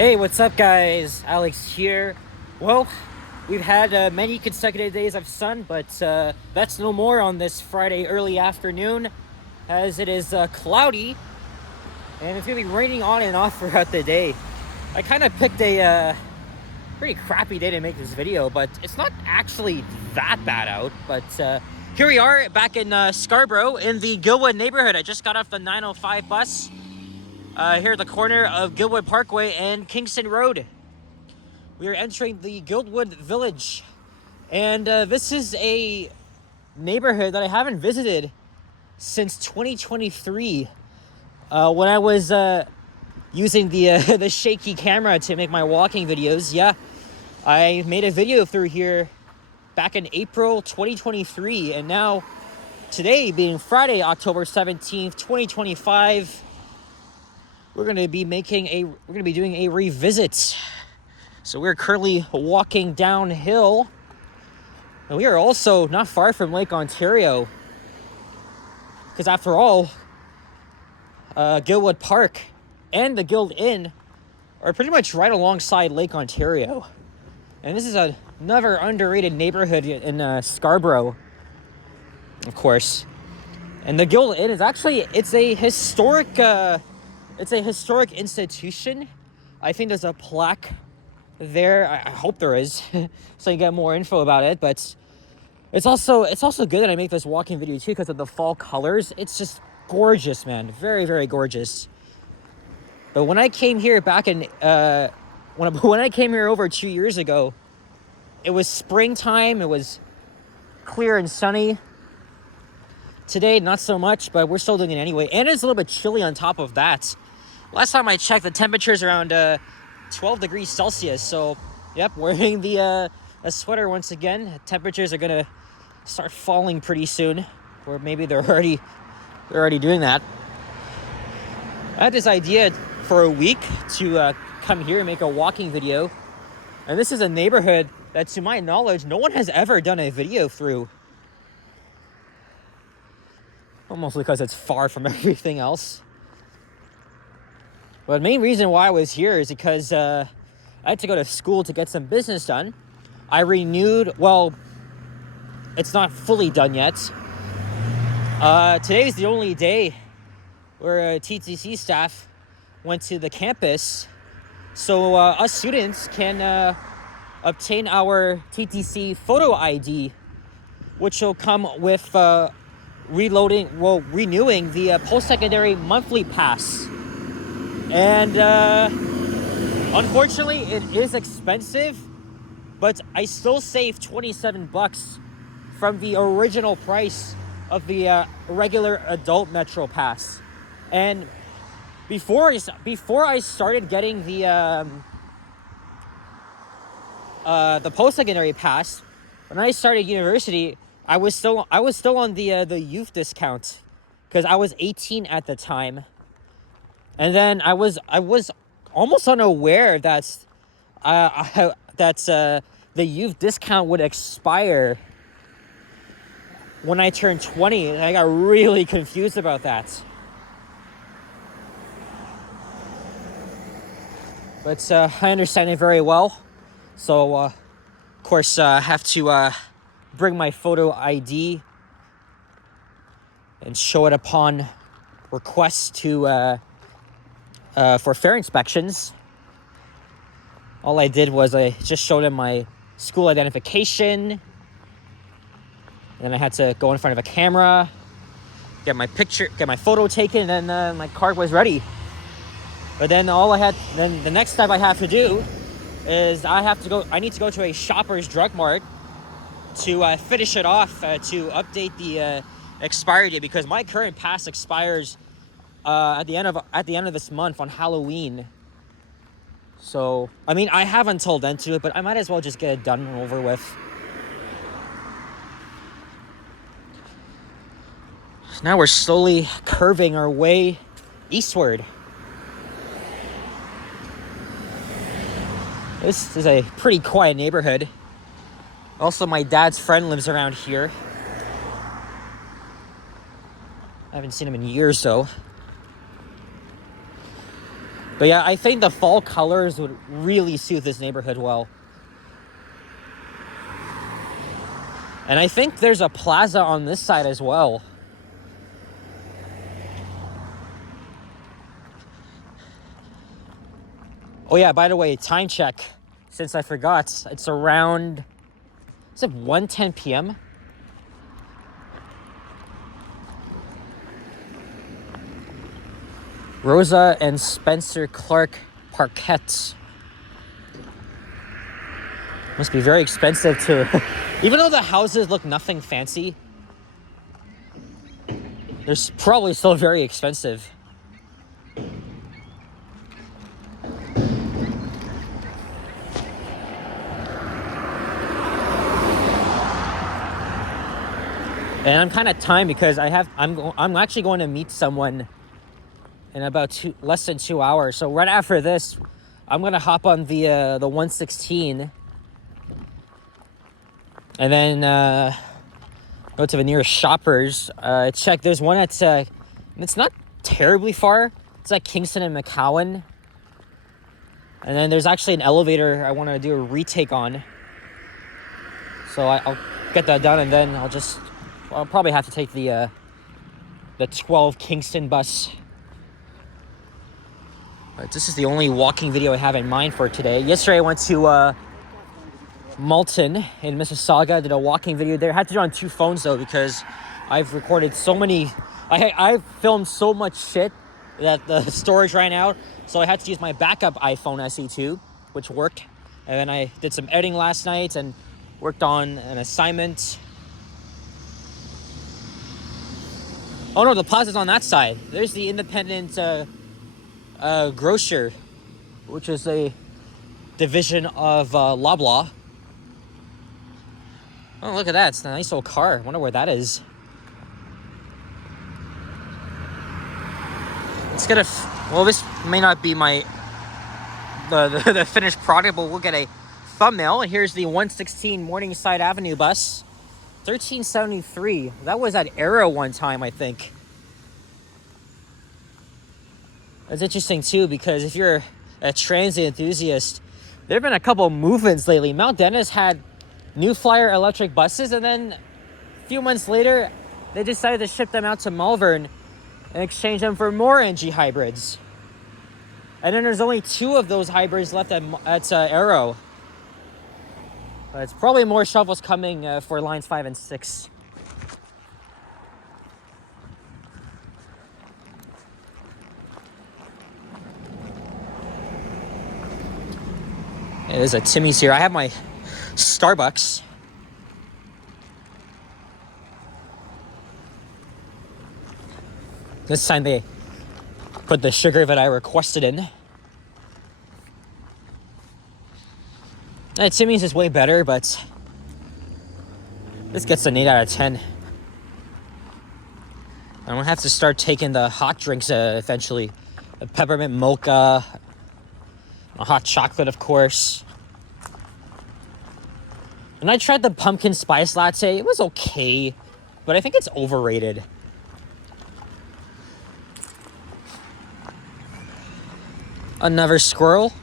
Hey, what's up, guys? Alex here. Well, we've had many consecutive days of sun, but that's no more on this Friday early afternoon, as it is cloudy and it's gonna be raining on and off throughout the day. I kind of picked a pretty crappy day to make this video, but it's not actually that bad out. But here we are back in Scarborough in the Guildwood neighborhood. I just got off the 9:05 bus. Here at the corner of Guildwood Parkway and Kingston Road. We are entering the Guildwood Village. And this is a neighborhood that I haven't visited since 2023. When I was using the the shaky camera to make my walking videos. Yeah, I made a video through here back in April 2023. And now, today being Friday, October 17th, 2025, we're going to be doing a revisit. So we're currently walking downhill, and we are also not far from Lake Ontario, because after all, Guildwood Park and the Guild Inn are pretty much right alongside Lake Ontario. And this is another underrated neighborhood in Scarborough, of course. And the Guild Inn is actually, it's a historic institution. I think there's a plaque there. I hope there is, so you get more info about it. But it's also good that I make this walking video too, because of the fall colors. It's just gorgeous, man. Very, very gorgeous. But when I came here back in when I came here over 2 years ago, it was springtime. It was clear and sunny. Today, not so much, but we're still doing it anyway. And it's a little bit chilly on top of that. Last time I checked, the temperature's around 12 degrees Celsius. So, yep, wearing a sweater once again. Temperatures are gonna start falling pretty soon, or maybe they're already doing that. I had this idea for a week to come here and make a walking video, and this is a neighborhood that, to my knowledge, no one has ever done a video through. Almost because it's far from everything else. But the main reason why I was here is because I had to go to school to get some business done. I renewed, well, it's not fully done yet. Today's the only day where TTC staff went to the campus, so us students can obtain our TTC photo ID, which will come with renewing the post-secondary monthly pass. And unfortunately, it is expensive, but I still saved $27 from the original price of the regular adult Metro Pass. And before I started getting the post-secondary pass, when I started university, I was still on the youth discount, because I was 18 at the time. And then I was almost unaware that the youth discount would expire when I turned 20, and I got really confused about that. But I understand it very well, so of course I have to bring my photo ID and show it upon request to for fare inspections. All I did was I just showed him my school identification, and then I had to go in front of a camera, get my photo taken, and then my card was ready. But then then the next step I have to do is I need to go to a Shoppers Drug Mart to finish it off, to update the expiry date, because my current pass expires at the end of this month on Halloween. So, I mean, I have until then to do it, but I might as well just get it done and over with. Now we're slowly curving our way eastward. This is a pretty quiet neighborhood. Also, my dad's friend lives around here. I haven't seen him in years, though. But yeah, I think the fall colors would really suit this neighborhood well. And I think there's a plaza on this side as well. Oh yeah, by the way, time check, since I forgot. It's around, is it 1:10 p.m.? Rosa and Spencer Clark Parquet. Must be very expensive too. Even though the houses look nothing fancy, they're probably still very expensive. And I'm kind of timed because I'm actually going to meet someone in about less than 2 hours. So right after this, I'm gonna hop on the 116, and then go to the nearest Shoppers. Check. There's one at it's not terribly far. It's at Kingston and McCowan. And then there's actually an elevator I want to do a retake on. So I'll get that done, and then I'll probably have to take the 12 Kingston bus. But this is the only walking video I have in mind for today. Yesterday I went to Malton in Mississauga, did a walking video there. I had to do it on 2 phones though, because I've recorded so many, I've filmed so much shit that the storage ran out. So I had to use my backup iPhone SE2, which worked. And then I did some editing last night and worked on an assignment. Oh no, the plaza's on that side. There's the independent grocer, which is a division of Loblaw. Oh, look at that. It's a nice old car. I wonder where that is. Let's get well, this may not be the finished product, but we'll get a thumbnail. And here's the 116 Morningside Avenue bus. $13.73. That was at Arrow one time, I think. That's interesting too, because if you're a transit enthusiast, there have been a couple movements lately. Mount Dennis had New Flyer electric buses, and then a few months later, they decided to ship them out to Malvern and exchange them for more NG hybrids. And then there's only 2 of those hybrids left at Arrow. But it's probably more shuttles coming for lines 5 and 6. Yeah, there's a Timmy's here. I have my Starbucks. This time they put the sugar that I requested in. Timmy's is way better, but this gets an 8 out of 10. I'm gonna have to start taking the hot drinks eventually. A peppermint mocha, a hot chocolate, of course. And I tried the pumpkin spice latte. It was okay, but I think it's overrated. Another squirrel.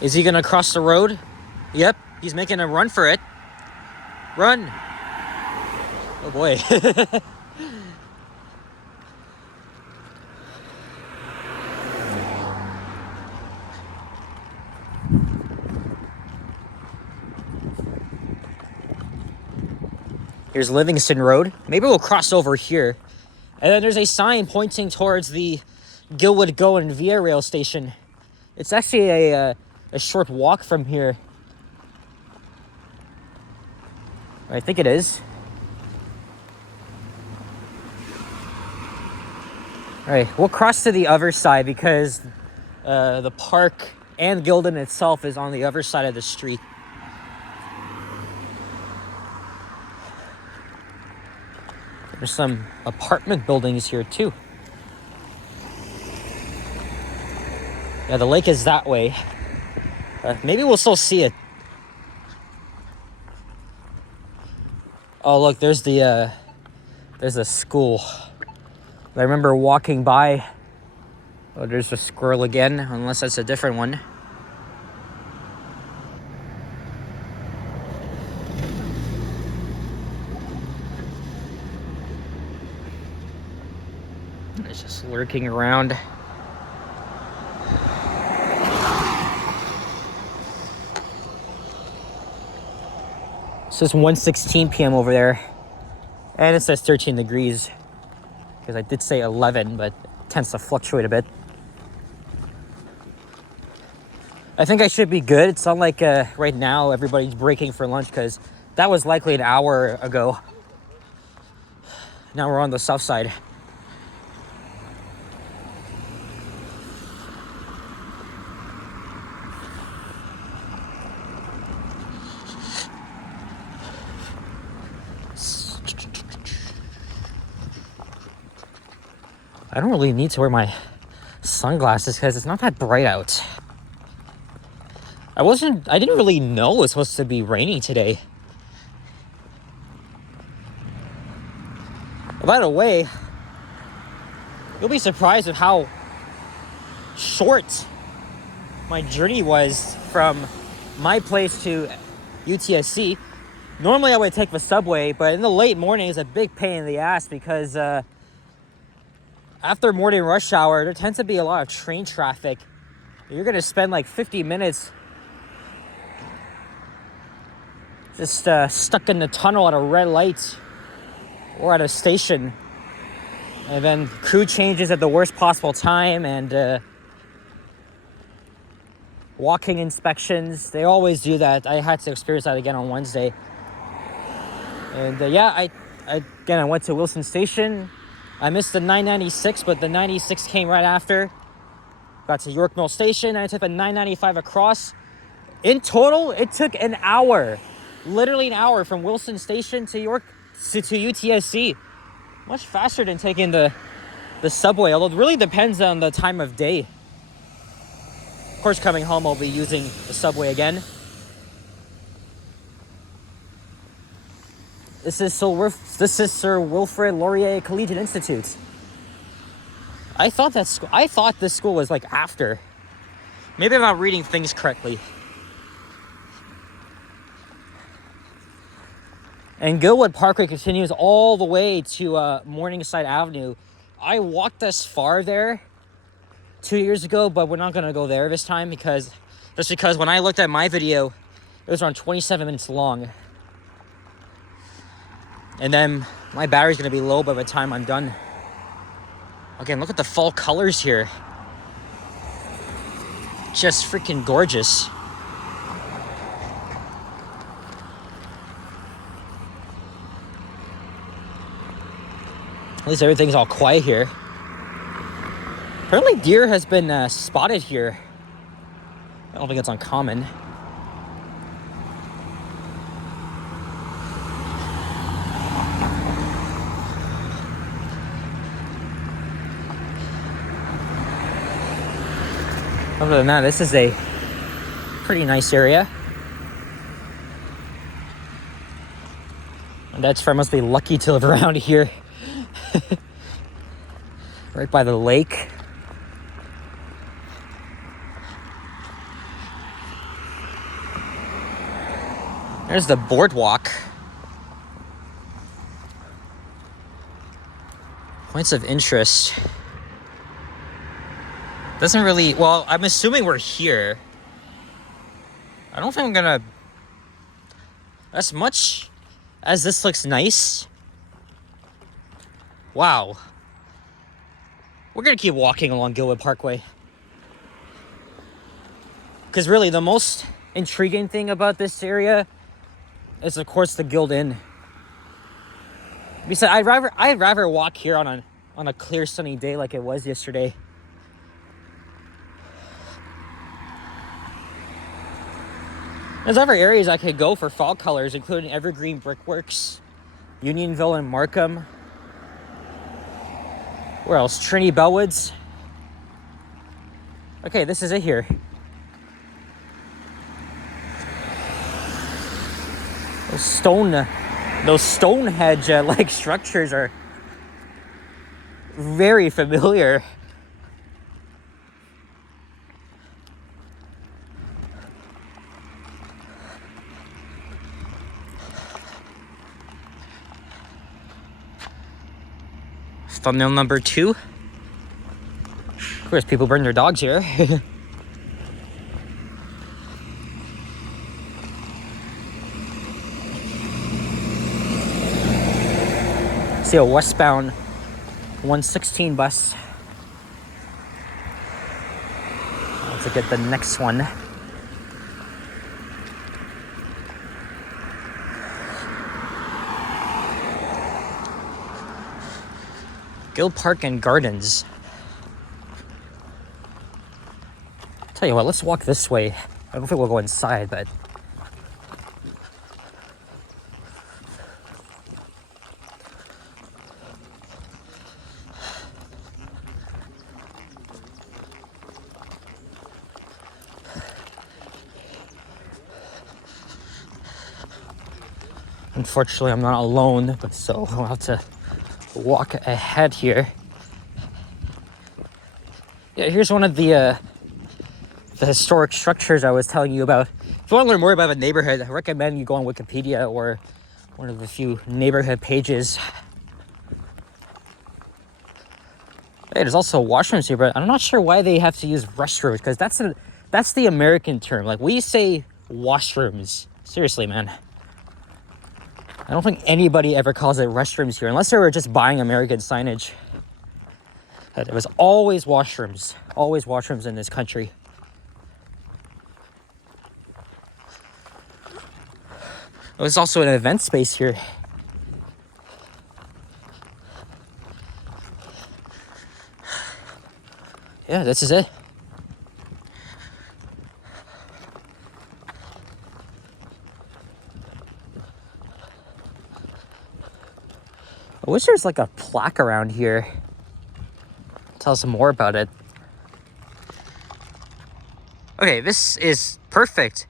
Is he gonna cross the road? Yep, he's making a run for it. Run! Oh boy. Here's Livingston Road. Maybe we'll cross over here. And then there's a sign pointing towards the Guildwood Go and Via Rail station. It's actually a short walk from here. I think it is. All right, we'll cross to the other side because the park and Guildon itself is on the other side of the street. There's some apartment buildings here too. Yeah, the lake is that way. Maybe we'll still see it. Oh, look, there's a school. I remember walking by Oh, there's a squirrel again, unless that's a different one. It's just lurking around. It says 1:16 p.m. over there. And it says 13 degrees. Because I did say 11, but it tends to fluctuate a bit. I think I should be good. It's not like right now everybody's breaking for lunch, because that was likely an hour ago. Now we're on the south side. I don't really need to wear my sunglasses because it's not that bright out. I didn't really know it was supposed to be raining today. By the way, you'll be surprised at how short my journey was from my place to UTSC. Normally I would take the subway, but in the late morning it's a big pain in the ass because after morning rush hour, there tends to be a lot of train traffic. You're going to spend like 50 minutes just stuck in the tunnel at a red light or at a station. And then crew changes at the worst possible time, and walking inspections. They always do that. I had to experience that again on Wednesday. And I went to Wilson Station. I missed the 996, but the 96 came right after. Got to York Mill Station, and I took the 995 across. In total, it took an hour. Literally an hour from Wilson Station to York to UTSC. Much faster than taking the subway, although it really depends on the time of day. Of course, coming home, I'll be using the subway again. This is Sir Wilfrid Laurier Collegiate Institute. I thought this school was like after. Maybe I'm not reading things correctly. And Guildwood Parkway continues all the way to Morningside Avenue. I walked this far there 2 years ago, but we're not going to go there this time because when I looked at my video, it was around 27 minutes long. And then my battery's going to be low by the time I'm done. Again, look at the fall colors here. Just freaking gorgeous. At least everything's all quiet here. Apparently deer has been spotted here. I don't think it's uncommon. Other than that, this is a pretty nice area. And that's where I must be lucky to live around here. Right by the lake. There's the boardwalk. Points of interest. Doesn't really... Well, I'm assuming we're here. I don't think I'm gonna... As much as this looks nice... Wow. We're gonna keep walking along Guildwood Parkway. Because really, the most intriguing thing about this area is, of course, the Guild Inn. Besides, I'd rather walk here on a clear, sunny day like it was yesterday. There's other areas I could go for fall colors, including Evergreen Brickworks, Unionville and Markham. Where else? Trinity Bellwoods. Okay, this is it here. Those Stonehenge like structures are very familiar. Thumbnail number 2. Of course, people bring their dogs here. See a westbound 116 bus. Let's get the next one. Guild Park and Gardens. Tell you what, let's walk this way. I don't think we'll go inside, but unfortunately I'm not alone, but so I'll have to walk ahead here. Yeah, here's one of the historic structures I was telling you about. If you want to learn more about the neighborhood, I recommend you go on Wikipedia or one of the few neighborhood pages. Hey, there's also washrooms here, but I'm not sure why they have to use restrooms, because that's the American term. Like, we say washrooms. Seriously, man. I don't think anybody ever calls it restrooms here, unless they were just buying American signage. There was always washrooms in this country. There's also an event space here. Yeah, this is it. I wish there's like a plaque around here. Tell us more about it. Okay, this is perfect.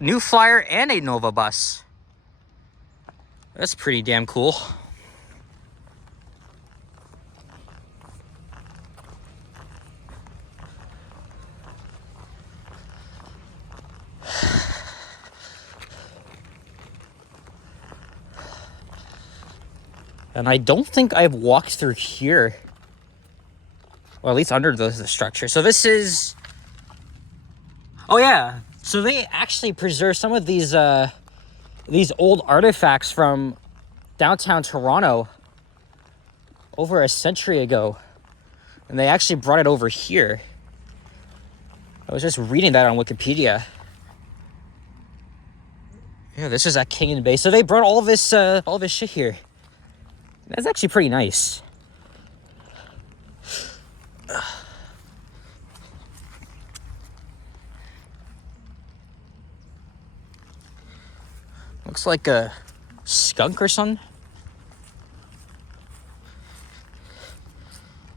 New flyer and a Nova bus. That's pretty damn cool. And I don't think I've walked through here. Or at least under the structure. So this is... Oh yeah, so they actually preserve some of these old artifacts from downtown Toronto over a century ago. And they actually brought it over here. I was just reading that on Wikipedia. Yeah, this is at King and Bay. So they brought all this shit here. That's actually pretty nice. Looks like a skunk or something.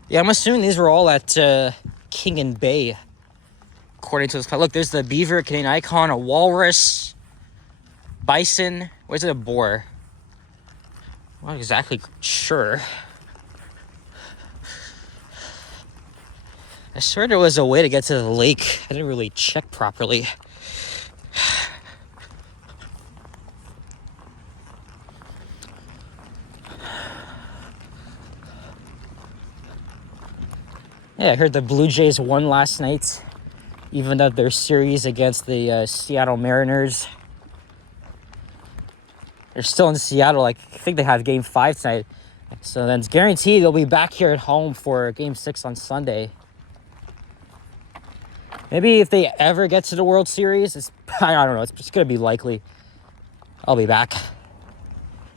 Yeah, I'm assuming these were all at King and Bay, according to this. Look, there's the beaver, Canadian icon, a walrus, bison. Where's it? A boar? I'm not exactly sure. I swear there was a way to get to the lake. I didn't really check properly. Yeah, I heard the Blue Jays won last night, even though their series against the Seattle Mariners. They're still in Seattle. I think they have Game 5 tonight. So then it's guaranteed they'll be back here at home for Game 6 on Sunday. Maybe if they ever get to the World Series, I don't know, it's just going to be likely. I'll be back.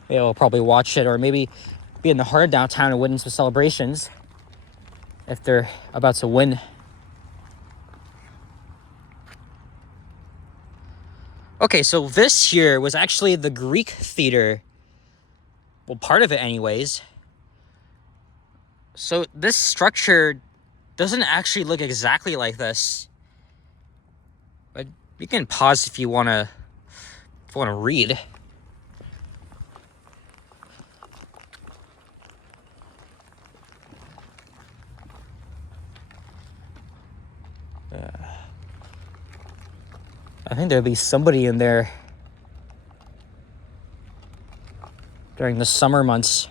Maybe I'll probably watch it, or maybe be in the heart of downtown and win some celebrations if they're about to win. Okay, so this here was actually the Greek theater. Well, part of it anyways. So this structure doesn't actually look exactly like this. But you can pause if you want to read. I think there'll be somebody in there during the summer months.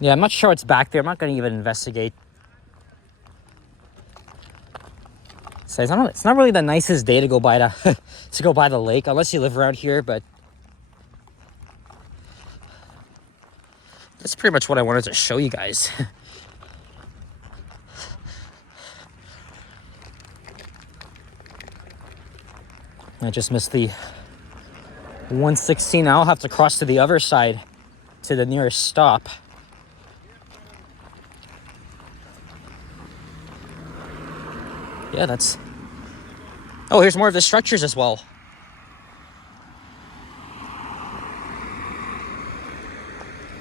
Yeah, I'm not sure what's back there. I'm not going to even investigate. So it's not really the nicest day to go by the lake, unless you live around here, but that's pretty much what I wanted to show you guys. I just missed the 116. I'll have to cross to the other side to the nearest stop. Yeah, that's... Oh, here's more of the structures as well.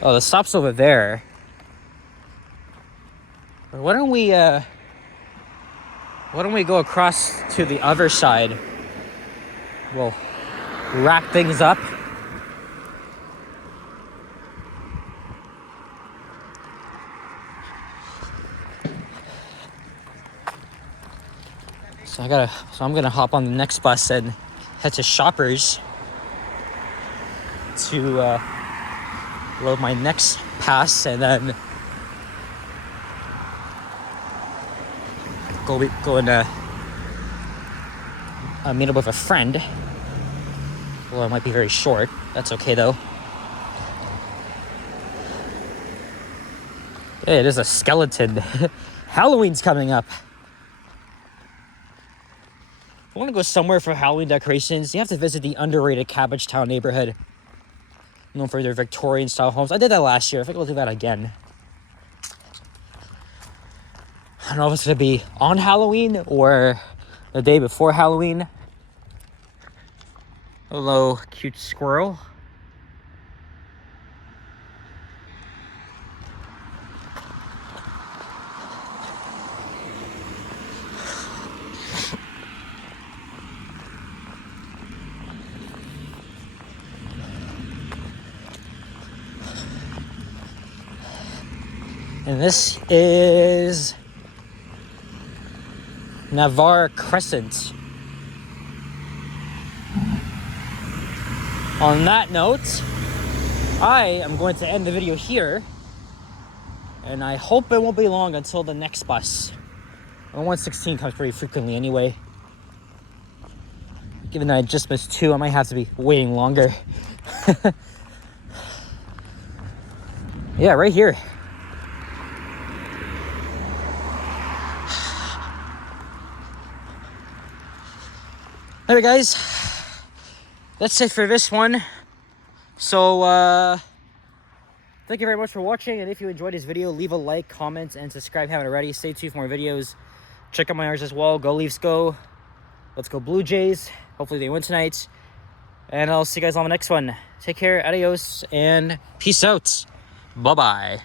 Oh, the stop's over there. Why don't we go across to the other side? We'll wrap things up. So I'm gonna hop on the next bus and head to Shoppers to load my next pass, and then go and meet up with a friend. Well, it might be very short. That's okay though. Hey, it is a skeleton. Halloween's coming up. If you want to go somewhere for Halloween decorations, you have to visit the underrated Cabbagetown neighborhood, known for their Victorian style homes. I did that last year. I think I'll do that again. I don't know if it's going to be on Halloween or the day before Halloween. Hello, cute squirrel. And this is Navarre Crescent. On that note, I am going to end the video here, and I hope it won't be long until the next bus. The 116 comes pretty frequently anyway. Given that I just missed 2, I might have to be waiting longer. Yeah, right here. Alright guys, that's it for this one. So thank you very much for watching, and if you enjoyed this video, leave a like, comment, and subscribe if you haven't already. Stay tuned for more videos. Check out my ours as well. Go Leafs go. Let's go Blue Jays. Hopefully they win tonight, and I'll see you guys on the next one. Take care, adios, and peace out. Bye bye.